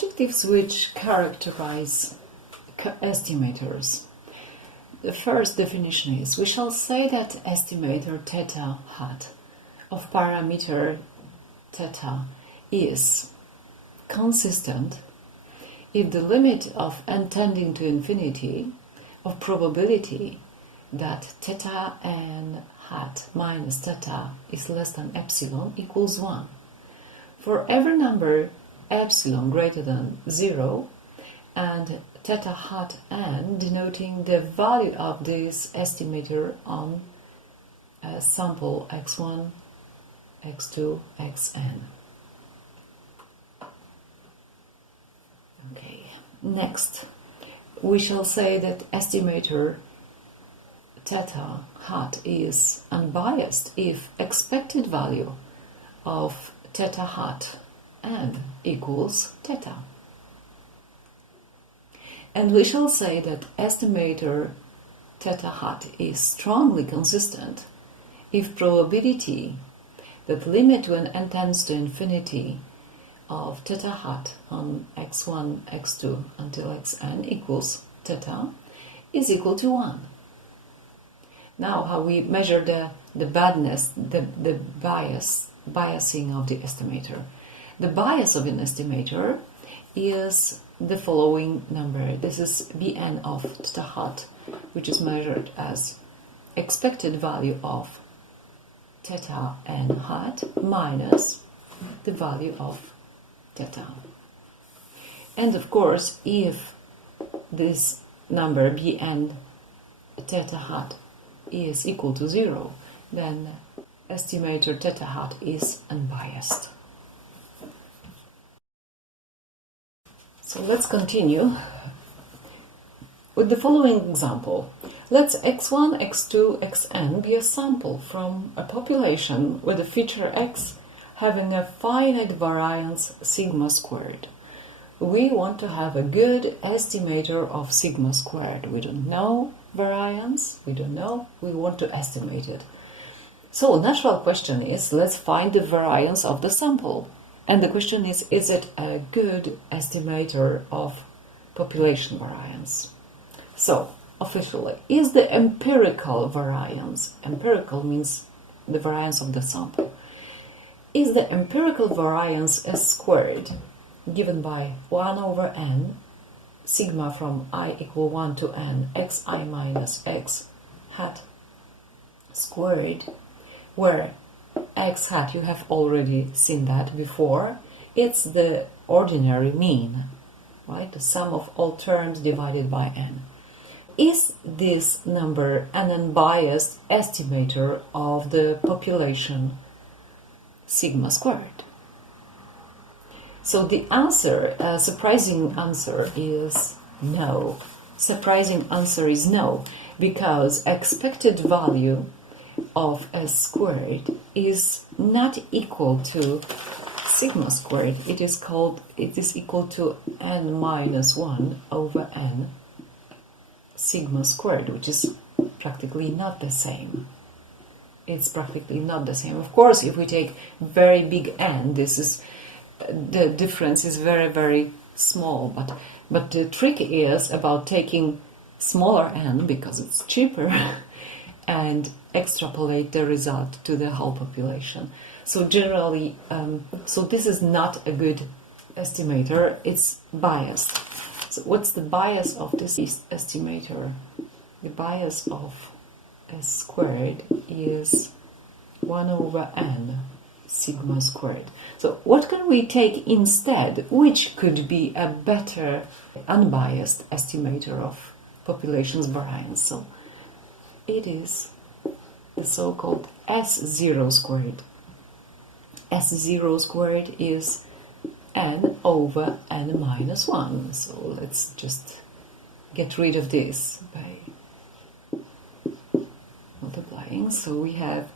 adjectives which characterize estimators. The first definition is, we shall say that estimator theta hat of parameter theta is consistent if the limit of n tending to infinity of probability that theta n hat minus theta is less than epsilon equals 1. For every number epsilon greater than 0 and theta hat n denoting the value of this estimator on a sample x1, x2, xn. Okay, next we shall say that estimator theta hat is unbiased if expected value of theta hat n equals theta. And we shall say that estimator theta hat is strongly consistent if probability that limit when n tends to infinity of theta hat on x1, x2 until xn equals theta is equal to 1. Now, how we measure the badness, the biasing of the estimator. The bias of an estimator is the following number. This is Bn of theta hat, which is measured as expected value of theta n hat minus the value of theta. And of course, if this number Bn theta hat is equal to 0, then estimator theta hat is unbiased. So let's continue with the following example. Let's x1, x2, xn be a sample from a population with a feature x having a finite variance sigma squared. We want to have a good estimator of sigma squared. We don't know variance, we want to estimate it. So natural question is, let's find the variance of the sample. And the question is it a good estimator of population variance? So, officially, is the empirical variance, empirical means the variance of the sample, is the empirical variance S squared given by 1 over n sigma from I equal 1 to n xi minus x hat squared, where x hat, you have already seen that before, it's the ordinary mean, right? The sum of all terms divided by n. Is this number an unbiased estimator of the population sigma squared? So the answer, surprising answer is no. Surprising answer is no, because expected value of S squared is not equal to sigma squared. It is equal to n minus 1 over n sigma squared, which is practically not the same. It's practically not the same. Of course, if we take very big n, the difference is very, very small. But the trick is about taking smaller n, because it's cheaper, and extrapolate the result to the whole population. So generally, so this is not a good estimator, it's biased. So what's the bias of this estimator? The bias of S squared is 1 over n sigma squared. So what can we take instead, which could be a better unbiased estimator of population's variance? So it is the so-called S0 squared. S0 squared is n over n minus 1. So let's just get rid of this by multiplying. So we have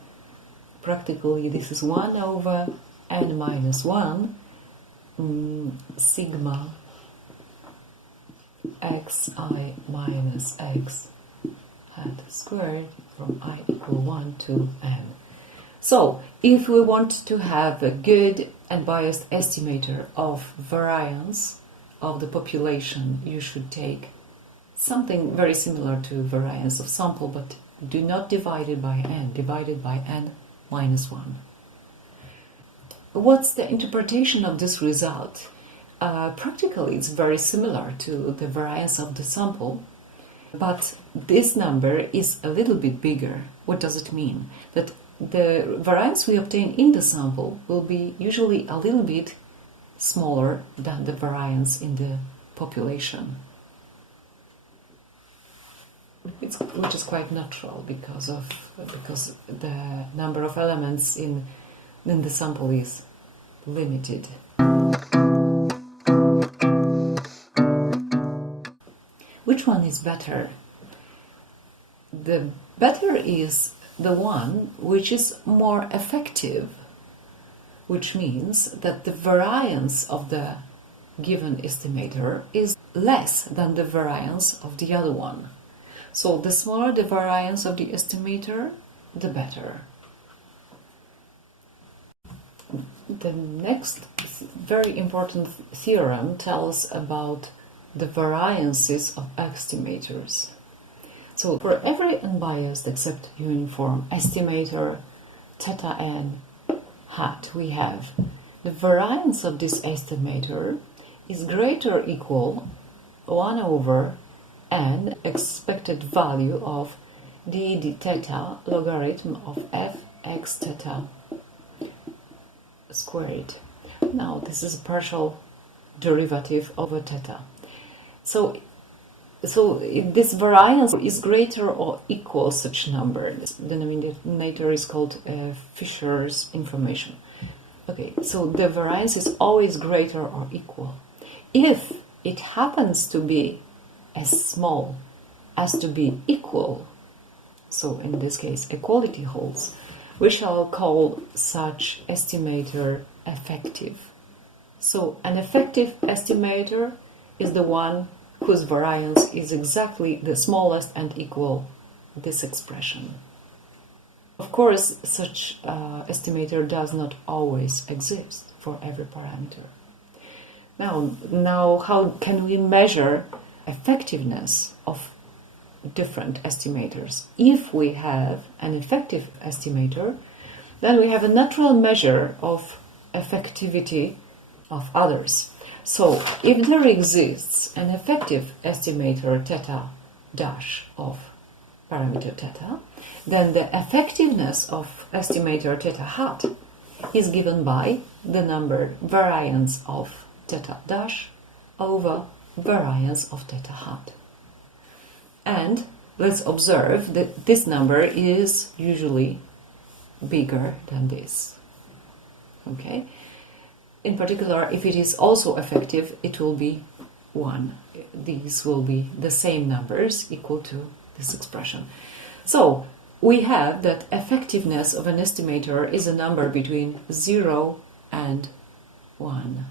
practically, this is 1 over n minus 1 sigma xi minus x hat squared from I equal 1 to n. So, if we want to have a good and biased estimator of variance of the population, you should take something very similar to variance of sample, but do not divide it by n, divide it by n minus 1. What's the interpretation of this result? Practically, it's very similar to the variance of the sample, but this number is a little bit bigger. What does it mean? That the variance we obtain in the sample will be usually a little bit smaller than the variance in the population. Which is quite natural because the number of elements in the sample is limited. Which one is better? The better is the one which is more effective, which means that the variance of the given estimator is less than the variance of the other one. So the smaller the variance of the estimator, the better. The next very important theorem tells about the variances of estimators. So for every unbiased except uniform estimator theta n hat we have, the variance of this estimator is greater or equal 1 over n expected value of d theta logarithm of f x theta squared. Now this is a partial derivative over theta. So this variance is greater or equal such number. The denominator is called Fisher's information. Okay, so the variance is always greater or equal. If it happens to be as small as to be equal, so in this case equality holds, we shall call such estimator effective. So an effective estimator is the one whose variance is exactly the smallest and equal this expression. Of course, such estimator does not always exist for every parameter. Now, how can we measure effectiveness of different estimators? If we have an effective estimator, then we have a natural measure of effectivity of others. So, if there exists an effective estimator theta dash of parameter theta, then the effectiveness of estimator theta hat is given by the number variance of theta dash over variance of theta hat. And let's observe that this number is usually bigger than this. Okay? In particular, if it is also effective, it will be 1. These will be the same numbers equal to this expression. So, we have that effectiveness of an estimator is a number between 0 and 1.